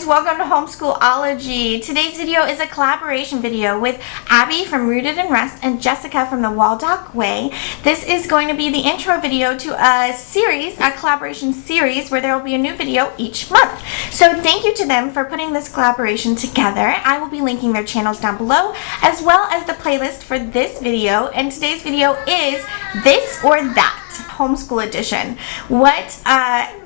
friends, welcome to Homeschool-ology. Today's video is a collaboration video with Abby from Rooted in Rest and Jessica from the WAHM. This is going to be the intro video to a series, a collaboration series where there will be a new video each month. So thank you to them for putting this collaboration together. I will be linking their channels down below as well as the playlist for this video, and today's video is This or That Homeschool Edition. What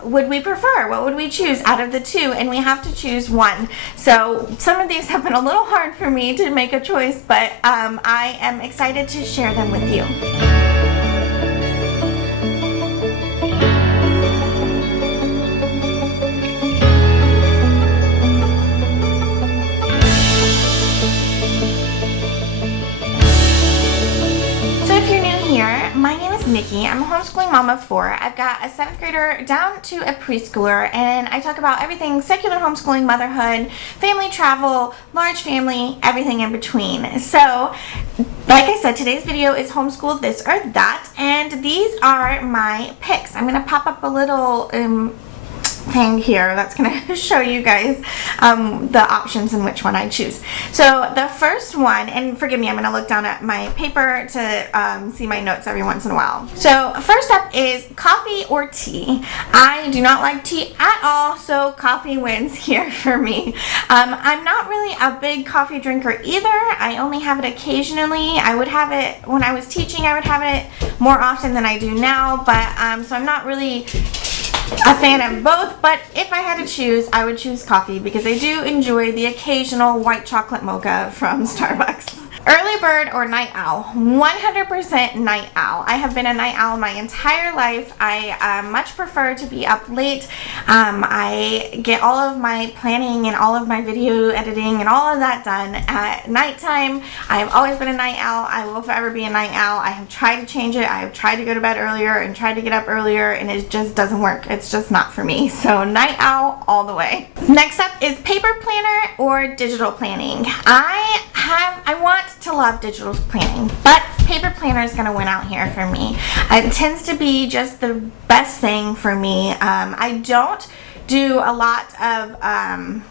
would we prefer? What would we choose out of the two? And we have to choose one. So some of these have been a little hard for me to make a choice, but I am excited to share them with you. My name is Niki. I'm a homeschooling mom of 4. I've got a 7th grader down to a preschooler, and I talk about everything secular homeschooling, motherhood, family travel, large family, everything in between. So, like I said, today's video is homeschool this or that, and these are my picks. I'm going to pop up a little thing here that's going to show you guys the options and which one I choose. So the first one, and forgive me, I'm going to look down at my paper to see my notes every once in a while. So first up is coffee or tea. I do not like tea at all, so coffee wins here for me. I'm not really a big coffee drinker either. I only have it occasionally. I would have it when I was teaching. I would have it more often than I do now, but so I'm not really a fan of both, but if I had to choose, I would choose coffee because I do enjoy the occasional white chocolate mocha from Starbucks. Early bird or night owl? 100% night owl. I have been a night owl my entire life. I much prefer to be up late. I get all of my planning and all of my video editing and all of that done at nighttime. I have always been a night owl. I will forever be a night owl. I have tried to change it. I have tried to go to bed earlier and tried to get up earlier, and it just doesn't work. It's just not for me. So night owl all the way. Next up is paper planner or digital planning. I want to love digital planning, but paper planner is going to win out here for me. It tends to be just the best thing for me. I don't do a lot of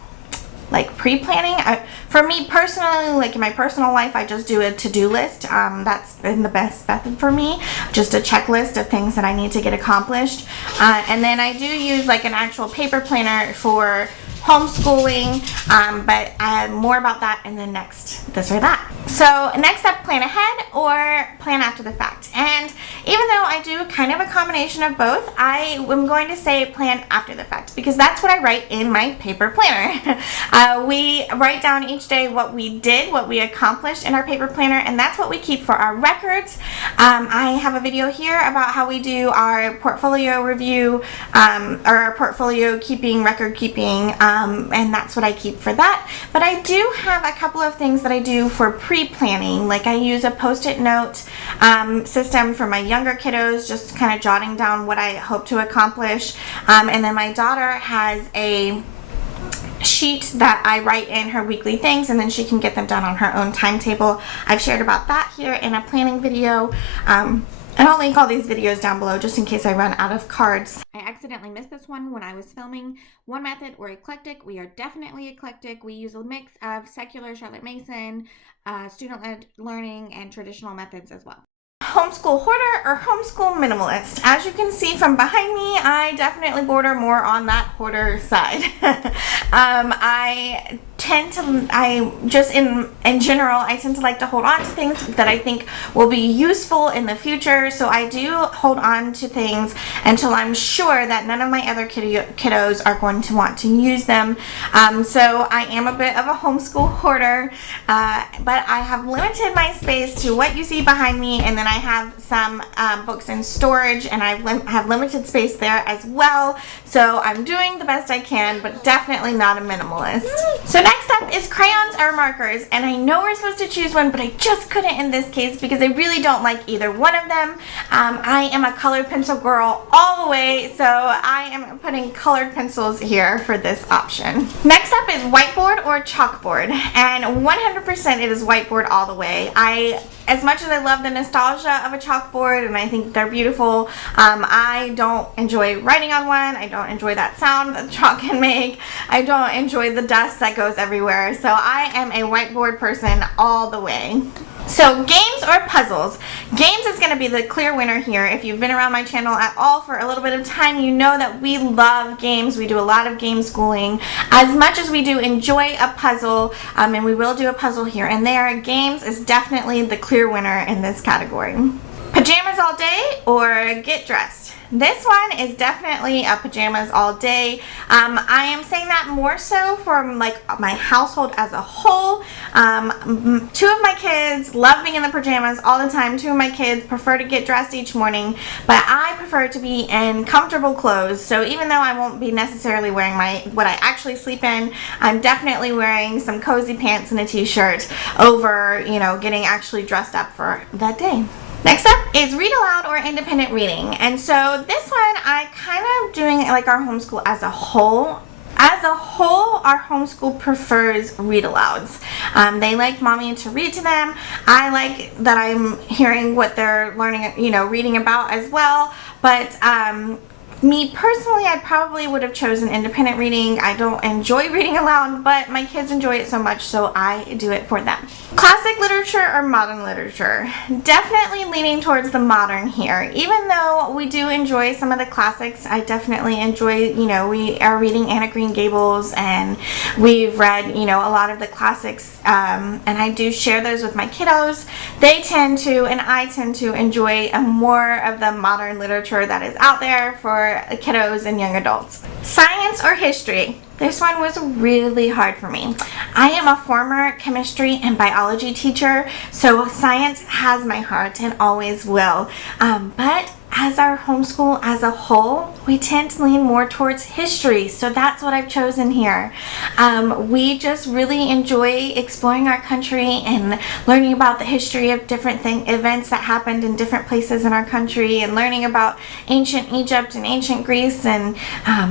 like pre-planning. For me personally, like in my personal life, I just do a to-do list. That's been the best method for me. Just a checklist of things that I need to get accomplished. And then I do use like an actual paper planner for homeschooling, but more about that in the next this or that. So next up, plan ahead or plan after the fact. And even though I do kind of a combination of both, I am going to say plan after the fact because that's what I write in my paper planner. We write down each day what we did, what we accomplished in our paper planner, and that's what we keep for our records. I have a video here about how we do our portfolio review, or our portfolio keeping, record keeping, and that's what I keep for that. But I do have a couple of things that I do for pre-planning. Like I use a post-it note system for my younger kiddos, just kind of jotting down what I hope to accomplish. And then my daughter has a sheet that I write in her weekly things, and then she can get them done on her own timetable. I've shared about that here in a planning video. And I'll link all these videos down below just in case I run out of cards. I accidentally missed this one when I was filming. One method or eclectic. We are definitely eclectic. We use a mix of secular Charlotte Mason, student-led learning, and traditional methods as well. Homeschool hoarder or homeschool minimalist? As you can see from behind me, I definitely border more on that hoarder side. I tend to like to hold on to things that I think will be useful in the future. So I do hold on to things until I'm sure that none of my other kiddos are going to want to use them. So I am a bit of a homeschool hoarder, but I have limited my space to what you see behind me, and then I have some books in storage, and I have limited space there as well. So I'm doing the best I can, but definitely not a minimalist. So next up is crayons or markers, and I know we're supposed to choose one, but I just couldn't in this case because I really don't like either one of them. I am a colored pencil girl all the way, so I am putting colored pencils here for this option. Next up is whiteboard or chalkboard, and 100% it is whiteboard all the way. As much as I love the nostalgia of a chalkboard, and I think they're beautiful. I don't enjoy writing on one. I don't enjoy that sound that chalk can make. I don't enjoy the dust that goes everywhere. So I am a whiteboard person all the way. So games or puzzles? Games is going to be the clear winner here. If you've been around my channel at all for a little bit of time, you know that we love games. We do a lot of game schooling. As much as we do enjoy a puzzle, and we will do a puzzle here and there, games is definitely the clear winner in this category. Pajamas all day or get dressed? This one is definitely a pajamas all day. I am saying that more so from like my household as a whole. 2 of my kids love being in the pajamas all the time. 2 of my kids prefer to get dressed each morning, but I prefer to be in comfortable clothes. So even though I won't be necessarily wearing what I actually sleep in, I'm definitely wearing some cozy pants and a t-shirt over, you know, getting actually dressed up for that day. Next up is read aloud or independent reading. And so this one, I kind of doing it like our homeschool as a whole. As a whole, our homeschool prefers read alouds. They like mommy to read to them. I like that I'm hearing what they're learning, you know, reading about as well. But me personally, I probably would have chosen independent reading. I don't enjoy reading aloud, but my kids enjoy it so much, so I do it for them. Classic literature or modern literature? Definitely leaning towards the modern here. Even though we do enjoy some of the classics, I definitely enjoy, you know, we are reading Anne of Green Gables, and we've read, you know, a lot of the classics, and I do share those with my kiddos. They tend to, and I tend to enjoy more of the modern literature that is out there for kiddos and young adults. Science or history? This one was really hard for me. I am a former chemistry and biology teacher, so science has my heart and always will. But as our homeschool as a whole, we tend to lean more towards history, so that's what I've chosen here. We just really enjoy exploring our country and learning about the history of different events that happened in different places in our country, and learning about ancient Egypt and ancient Greece and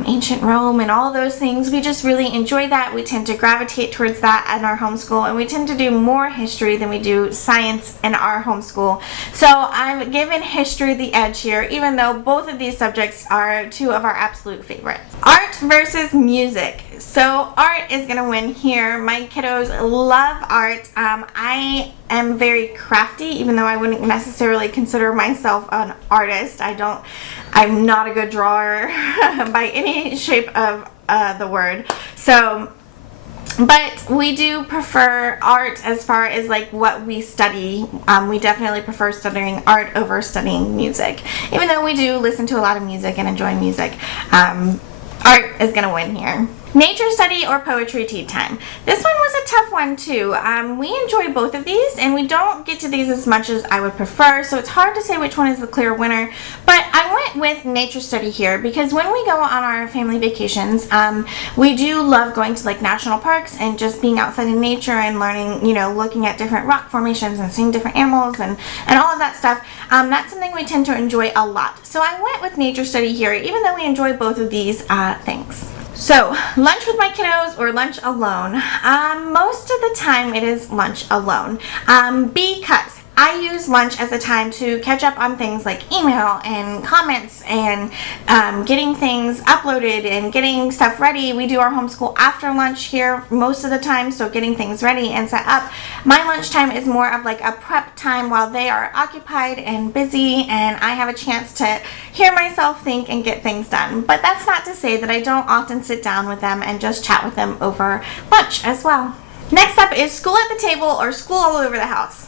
ancient Rome and all those things. We just really enjoy that. We tend to gravitate towards that in our homeschool, and we tend to do more history than we do science in our homeschool. So I've given history the edge here, even though both of these subjects are 2 of our absolute favorites. Art versus music. So art is gonna win here. My kiddos love art. I am very crafty, even though I wouldn't necessarily consider myself an artist. I'm not a good drawer by any shape of the word. So, but we do prefer art as far as like what we study. We definitely prefer studying art over studying music. Even though we do listen to a lot of music and enjoy music, art is going to win here. Nature study or poetry tea time? This one was a tough one too. We enjoy both of these, and we don't get to these as much as I would prefer, so it's hard to say which one is the clear winner. But I went with nature study here because when we go on our family vacations, we do love going to like national parks and just being outside in nature and learning, you know, looking at different rock formations and seeing different animals and all of that stuff. That's something we tend to enjoy a lot. So I went with nature study here, even though we enjoy both of these things. So, lunch with my kiddos or lunch alone? Most of the time it is lunch alone, because I use lunch as a time to catch up on things like email and comments and getting things uploaded and getting stuff ready. We do our homeschool after lunch here most of the time, so getting things ready and set up. My lunchtime is more of like a prep time while they are occupied and busy, and I have a chance to hear myself think and get things done. But that's not to say that I don't often sit down with them and just chat with them over lunch as well. Next up is school at the table or school all over the house.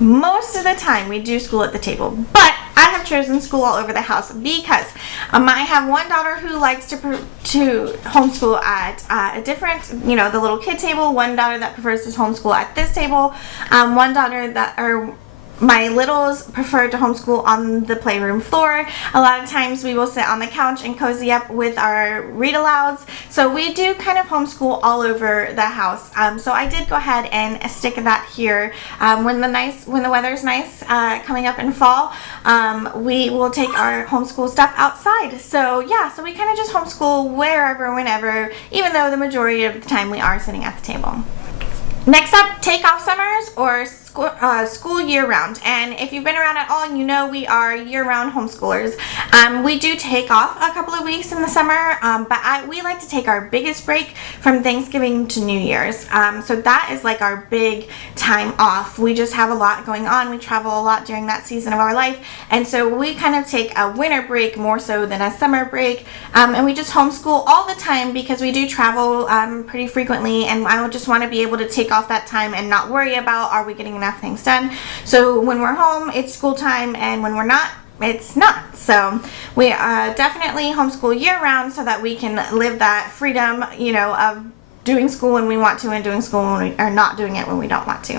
Most of the time we do school at the table, but I have chosen school all over the house because I have one daughter who likes to homeschool at a different, you know, the little kid table, one daughter that prefers to homeschool at this table, one daughter that, or my littles prefer to homeschool on the playroom floor. A lot of times we will sit on the couch and cozy up with our read alouds. So we do kind of homeschool all over the house. So I did go ahead and stick that here. When the weather's nice, coming up in fall, we will take our homeschool stuff outside. So yeah, so we kind of just homeschool wherever, whenever, even though the majority of the time we are sitting at the table. Next up, take off summers or school year-round. And if you've been around at all, you know we are year-round homeschoolers. We do take off a couple of weeks in the summer, but we like to take our biggest break from Thanksgiving to New Year's. So that is like our big time off. We just have a lot going on. We travel a lot during that season of our life, and so we kind of take a winter break more so than a summer break, and we just homeschool all the time because we do travel pretty frequently, and I just want to be able to take off that time and not worry about, are we getting enough things done? So when we're home, it's school time, and when we're not, it's not. So we definitely homeschool year-round so that we can live that freedom, you know, of doing school when we want to and doing school when we are not doing it when we don't want to.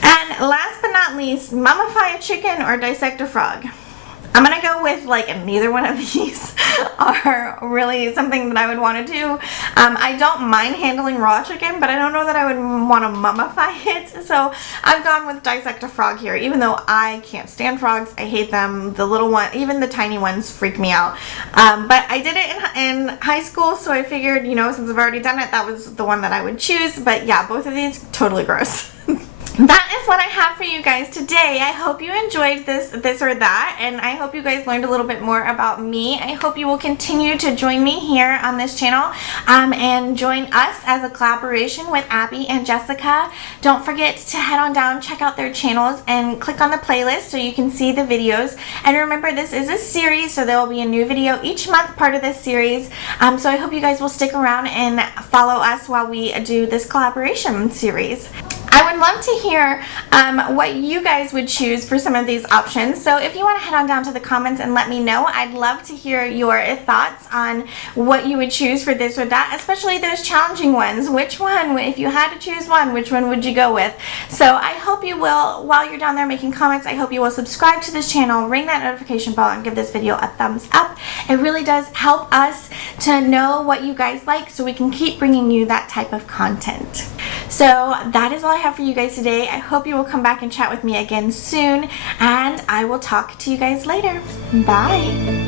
And last but not least, mummify a chicken or dissect a frog. I'm gonna go with like neither one of these are really something that I would want to do. I don't mind handling raw chicken, but I don't know that I would want to mummify it. So I've gone with dissect a frog here, even though I can't stand frogs. I hate them. The little one, even the tiny ones, freak me out. But I did it in high school, so I figured, you know, since I've already done it, that was the one that I would choose. But yeah, both of these, totally gross. That is what I have for you guys today. I hope you enjoyed this or that, and I hope you guys learned a little bit more about me. I hope you will continue to join me here on this channel and join us as a collaboration with Abby and Jessica. Don't forget to head on down, check out their channels, and click on the playlist so you can see the videos. And remember, this is a series, so there will be a new video each month part of this series. So I hope you guys will stick around and follow us while we do this collaboration series. I would love to hear what you guys would choose for some of these options. So if you want to head on down to the comments and let me know, I'd love to hear your thoughts on what you would choose for this or that, especially those challenging ones. Which one, if you had to choose one, which one would you go with? So I hope you will, while you're down there making comments, I hope you will subscribe to this channel, ring that notification bell, and give this video a thumbs up. It really does help us to know what you guys like so we can keep bringing you that type of content. So that is all I have for you guys today. I hope you will come back and chat with me again soon, and I will talk to you guys later. Bye.